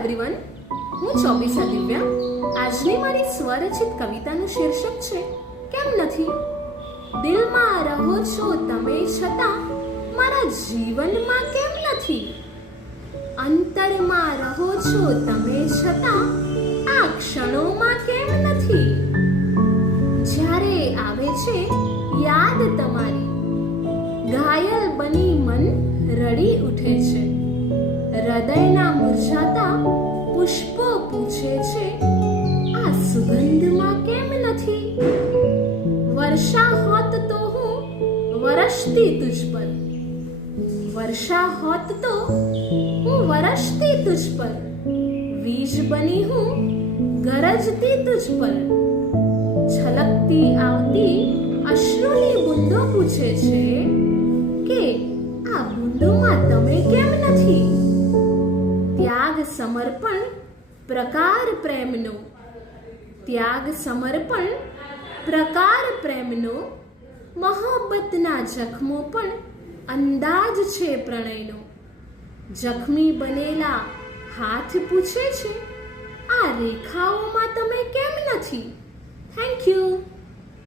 Everyone, હું ચોબીસા દિવ્યા. આજની મારી સ્વરચિત કવિતાનું શીર્ષક છે કેમ નથી. દિલમાં રહો છો તમે છતાં મારા જીવનમાં કેમ નથી. અંતરમાં રહો છો તમે છતાં આ ક્ષણોમાં કેમ નથી. જ્યારે આવે છે યાદ તમારી, ઘાયલ બની મન રડી ઉઠે છે. હૃદયના મુરઝાતા પુષ્પો પૂછે છે આ સુગંધમાં કેમ નથી. વર્ષા હોત તો હું વરસતી તુજ પર, વર્ષા હોત તો હું વરસતી તુજ પર. વીજ બની હું ગરજતી તુજ પર. છલકતી આવતી અશ્રુની બૂંદો પૂછે છે કે આ બૂંદોમાં તમે કેમ નથી. ત્યાગ સમર્પણ પ્રકાર પ્રેમનો, ત્યાગ સમર્પણ પ્રકાર પ્રેમનો. મોહબ્બતના જખમો પણ અંદાજ છે પ્રણયનો. જખમી બનેલા હાથ પૂછે છે આ રેખાઓમાં તમે કેમ નથી. Thank you.